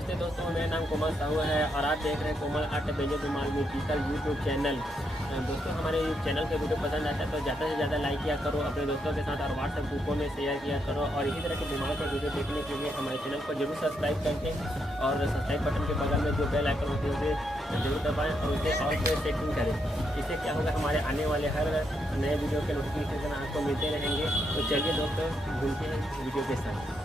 नमस्ते दोस्तों, मेरा नाम कोमल साहू है और आप देख रहे हैं Komal art banjo Dhumal musical YouTube channel. दोस्तों हमारे चैनल के वीडियो पसंद आता है तो ज़्यादा से ज़्यादा लाइक किया करो अपने दोस्तों के साथ और व्हाट्सएप ग्रुपों में शेयर किया करो। और इसी तरह के धुमाल का वीडियो देखने के लिए हमारे चैनल को जरूर सब्सक्राइब करके और सब्सक्राइब बटन के बगल में जो बेल आइकन होती है उसे जरूर दबाएँ और उसे ऑल पे सेटिंग करें। इससे क्या होगा, हमारे आने वाले हर नए वीडियो के नोटिफिकेशन आपको मिलते रहेंगे। तो चलिए दोस्तों, घूमते हैं वीडियो के साथ।